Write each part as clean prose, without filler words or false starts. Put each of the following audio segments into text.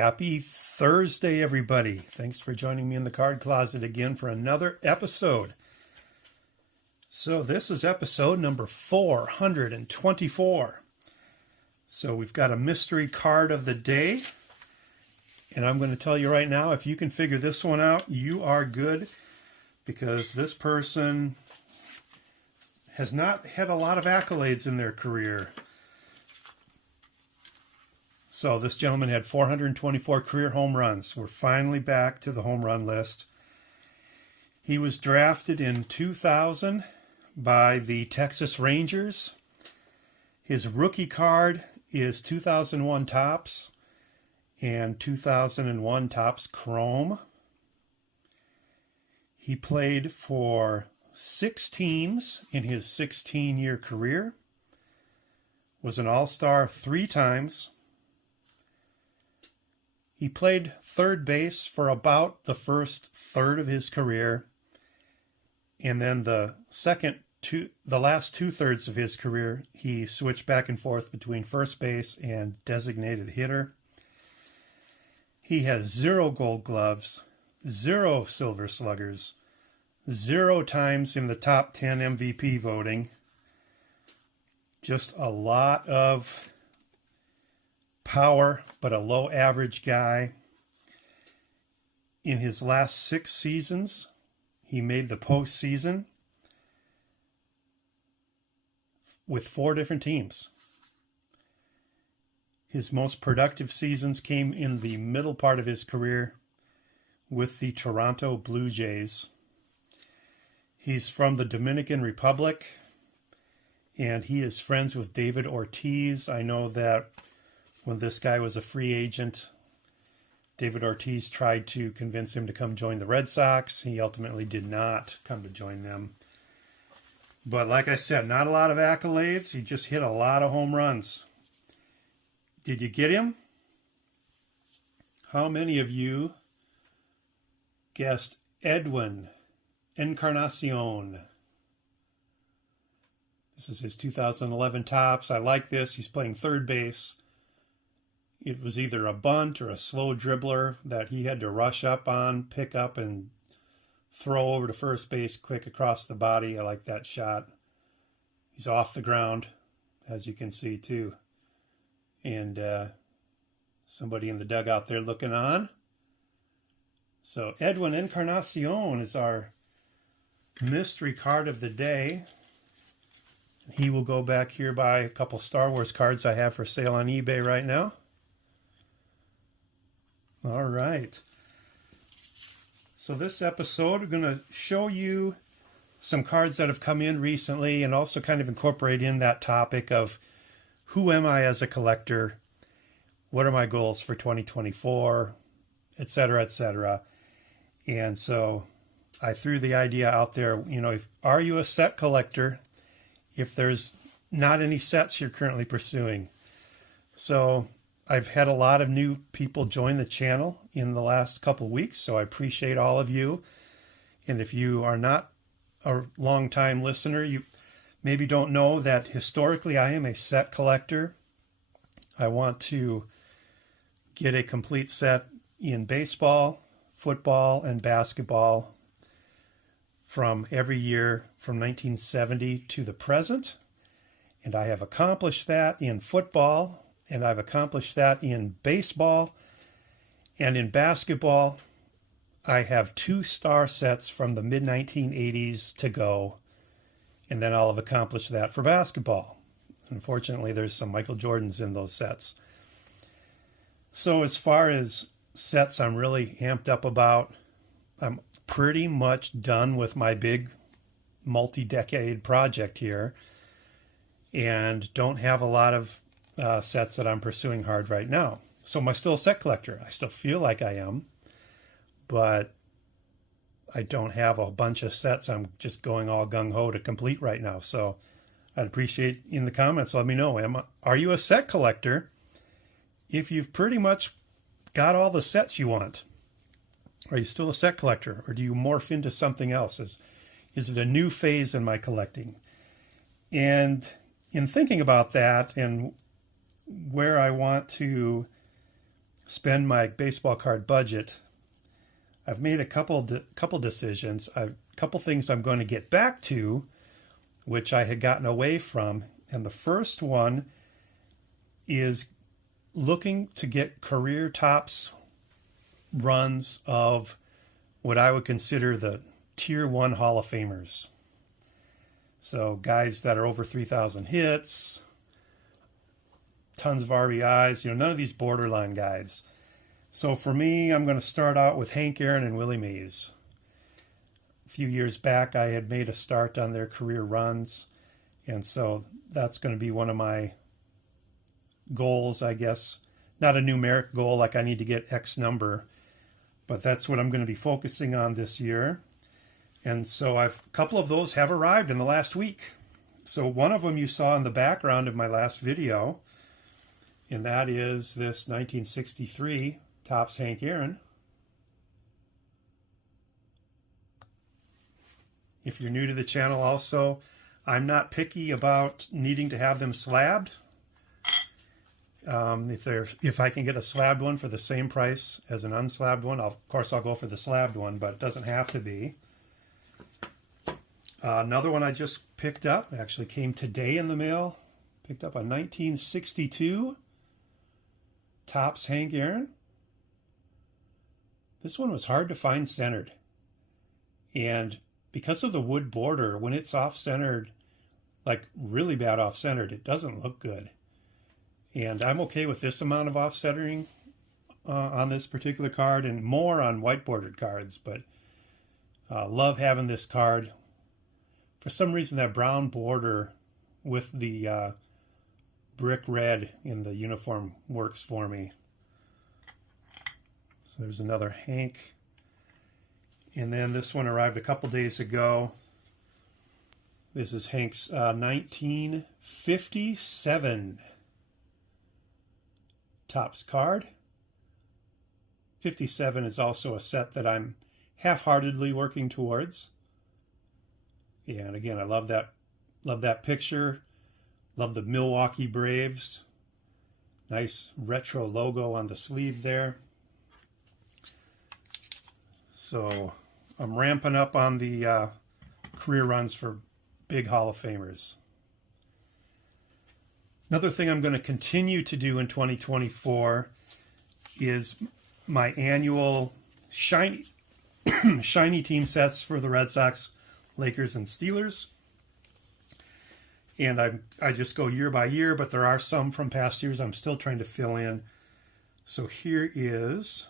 Happy Thursday, everybody. Thanks for joining me in the Card Closet again for another episode. So this is episode number 424. So we've got a mystery card of the day. And I'm going to tell you right now, if you can figure this one out, you are good. Because this person has not had a lot of accolades in their career. So this gentleman had 424 career home runs. We're finally back to the home run list. He was drafted in 2000 by the Texas Rangers. His rookie card is 2001 Topps and 2001 Topps Chrome. He played for 6 teams in his 16-year career. Was an All-Star 3 times. He played third base for about the first third of his career, and then the last 2/3 of his career, he switched back and forth between first base and designated hitter. He has 0 Gold Gloves, 0 Silver Sluggers, 0 times in the top 10 MVP voting. Just a lot of power, but a low average guy. In his last 6 seasons, he made the postseason with 4 different teams. His most productive seasons came in the middle part of his career with the Toronto Blue Jays. He's from the Dominican Republic, and he is friends with David Ortiz. I know that when this guy was a free agent, David Ortiz tried to convince him to come join the Red Sox. He ultimately did not come to join them. But like I said, not a lot of accolades. He just hit a lot of home runs. Did you get him? How many of you guessed Edwin Encarnacion? This is his 2011 Topps. I like this. He's playing third base. It was either a bunt or a slow dribbler that he had to rush up on, pick up, and throw over to first base quick across the body. I like that shot. He's off the ground, as you can see, too. And somebody in the dugout there looking on. So Edwin Encarnacion is our mystery card of the day. He will go back here by a couple Star Wars cards I have for sale on eBay right now. All right. So this episode, we're going to show you some cards that have come in recently and also kind of incorporate in that topic of who am I as a collector? What are my goals for 2024? Etc., etc. And so I threw the idea out there, are you a set collector if there's not any sets you're currently pursuing? So I've had a lot of new people join the channel in the last couple of weeks, so I appreciate all of you. And if you are not a long-time listener, you maybe don't know that historically I am a set collector. I want to get a complete set in baseball, football, and basketball from every year from 1970 to the present. And I have accomplished that in football. And I've accomplished that in baseball. And in basketball, I have 2 star sets from the mid-1980s to go. And then I'll have accomplished that for basketball. Unfortunately, there's some Michael Jordans in those sets. So as far as sets I'm really amped up about, I'm pretty much done with my big multi-decade project here. And don't have a lot of sets that I'm pursuing hard right now. So am I still a set collector? I still feel like I am, but I don't have a bunch of sets I'm just going all gung-ho to complete right now. So I'd appreciate in the comments, let me know, are you a set collector if you've pretty much got all the sets you want? Are you still a set collector, or do you morph into something else? Is it a new phase in my collecting? And in thinking about that and where I want to spend my baseball card budget, I've made a couple decisions, a couple things I'm going to get back to, which I had gotten away from. And the first one is looking to get career Topps runs of what I would consider the Tier 1 Hall of Famers. So guys that are over 3,000 hits, tons of RBIs, none of these borderline guys. So for me, I'm going to start out with Hank Aaron and Willie Mays. A few years back, I had made a start on their career runs, and so that's going to be one of my goals, I guess. Not a numeric goal like I need to get X number, but that's what I'm going to be focusing on this year. And so a couple of those have arrived in the last week. So one of them you saw in the background of my last video, and that is this 1963 Topps Hank Aaron. If you're new to the channel also, I'm not picky about needing to have them slabbed. If I can get a slabbed one for the same price as an unslabbed one, of course I'll go for the slabbed one, but it doesn't have to be. Another one I just picked up, actually came today in the mail. Picked up a 1962 Topps Hank Aaron. This one was hard to find centered. And because of the wood border, when it's off-centered, like really bad off-centered, it doesn't look good. And I'm okay with this amount of off-centering on this particular card and more on white-bordered cards, but love having this card. For some reason, that brown border with the brick red in the uniform works for me. So there's another Hank. And then this one arrived a couple days ago. This is Hank's 1957 Topps card. 57 is also a set that I'm half-heartedly working towards. And again, I love that picture. Love the Milwaukee Braves. Nice retro logo on the sleeve there. So I'm ramping up on the career runs for big Hall of Famers. Another thing I'm going to continue to do in 2024 is my annual shiny team sets for the Red Sox, Lakers, and Steelers. And I just go year by year, but there are some from past years I'm still trying to fill in. So here is,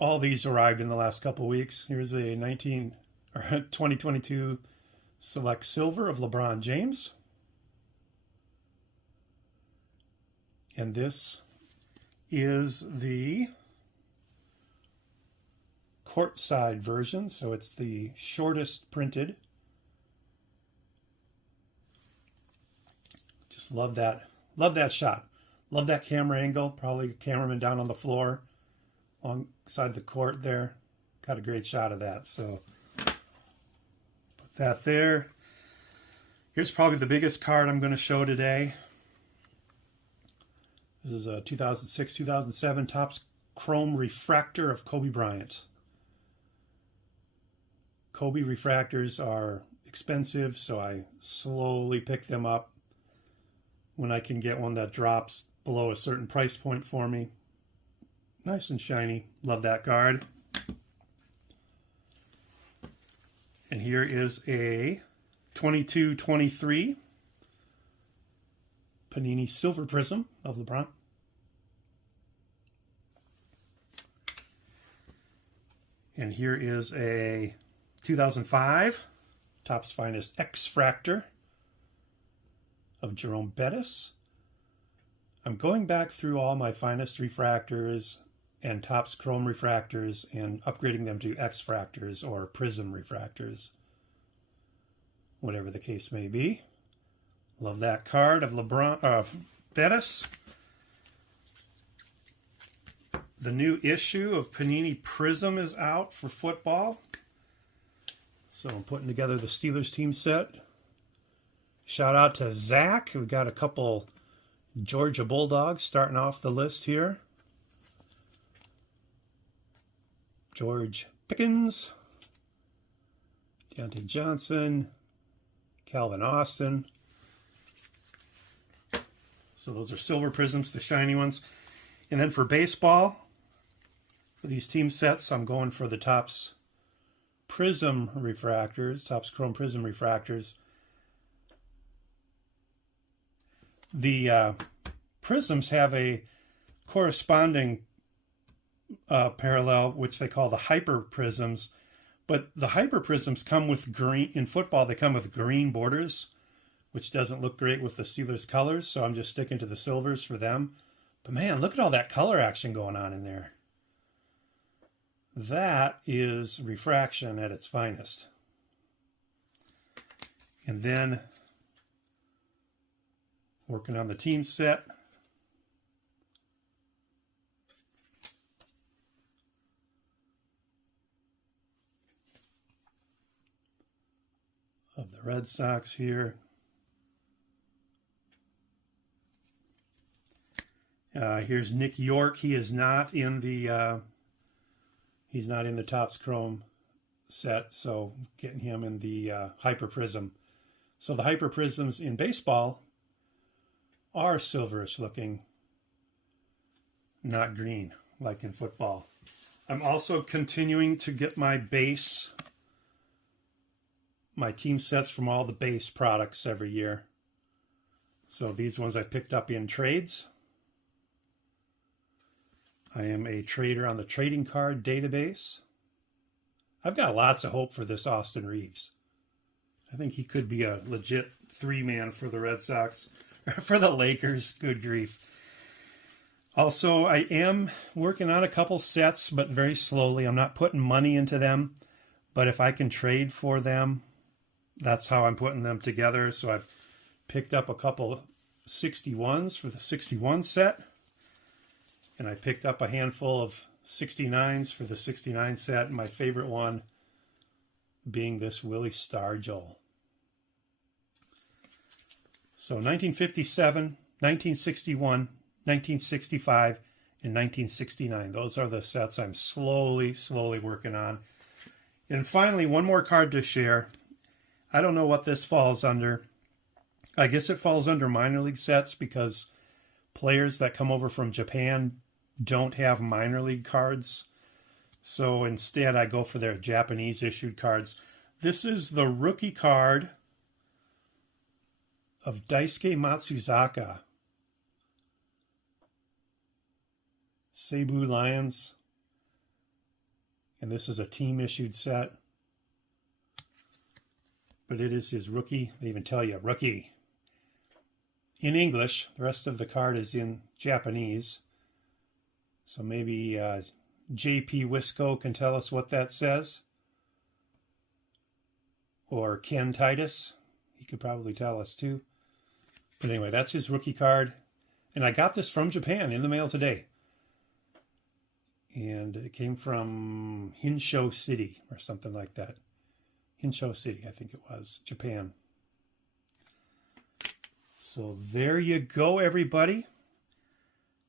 all these arrived in the last couple weeks. Here's a 2022 Select Silver of LeBron James. And this is the courtside version, so it's the shortest printed. Just love that shot. Love that camera angle. Probably a cameraman down on the floor alongside the court there. Got a great shot of that. So put that there. Here's probably the biggest card I'm going to show today. This is a 2006-2007 Topps Chrome Refractor of Kobe Bryant. Kobe refractors are expensive, so I slowly pick them up when I can get one that drops below a certain price point for me. Nice and shiny. Love that card. And here is a 22-23 Panini Silver Prism of LeBron. And here is a 2005 Topps Finest X-Fractor of Jerome Bettis. I'm going back through all my Finest refractors and Topps Chrome refractors and upgrading them to X-Fractors or Prism refractors, whatever the case may be. Love that card of Bettis. The new issue of Panini Prism is out for football. So I'm putting together the Steelers team set. Shout out to Zach. We've got a couple Georgia Bulldogs starting off the list here. George Pickens, Deontay Johnson, Calvin Austin. So those are silver prisms, the shiny ones. And then for baseball, for these team sets, I'm going for the Topps Prism refractors, Topps Chrome Prism refractors. The prisms have a corresponding parallel, which they call the hyper prisms, but the hyper prisms come with green. In football, they come with green borders, which doesn't look great with the Steelers colors, so I'm just sticking to the silvers for them. But man, look at all that color action going on in there. That is refraction at its finest. And then working on the team set. Of the Red Sox here. Here's Nick York. He is not in the Topps Chrome set, so getting him in the Hyper Prism. So the Hyper Prisms in baseball are silverish looking, not green like in football. I'm also continuing to get my team sets from all the base products every year. So these ones I picked up in trades. I am a trader on the trading card database. I've got lots of hope for this Austin Reaves. I think he could be a legit three-man for the Red Sox, or for the Lakers, good grief. Also, I am working on a couple sets, but very slowly. I'm not putting money into them, but if I can trade for them, that's how I'm putting them together. So I've picked up a couple 61s for the 61 set. And I picked up a handful of 69s for the 69 set. My favorite one being this Willie Stargell. So 1957, 1961, 1965, and 1969. Those are the sets I'm slowly working on. And finally, one more card to share. I don't know what this falls under. I guess it falls under minor league sets because players that come over from Japan don't have minor league cards. So instead I go for their Japanese issued cards. This is the rookie card of Daisuke Matsuzaka. Seibu Lions. And this is a team issued set. But it is his rookie. They even tell you rookie in English. The rest of the card is in Japanese. So maybe J.P. Wisco can tell us what that says. Or Ken Titus. He could probably tell us too. But anyway, that's his rookie card. And I got this from Japan in the mail today. And it came from Hinsho City or something like that. Hinsho City, I think it was, Japan. So there you go, everybody.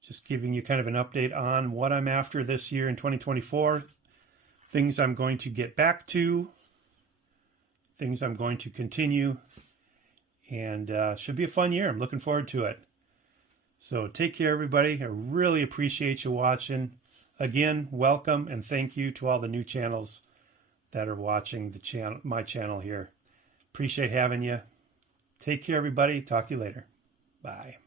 Just giving you kind of an update on what I'm after this year in 2024. Things I'm going to get back to. Things I'm going to continue. And should be a fun year. I'm looking forward to it. So take care, everybody. I really appreciate you watching. Again, welcome and thank you to all the new channels that are watching the channel, my channel here. Appreciate having you. Take care, everybody. Talk to you later. Bye.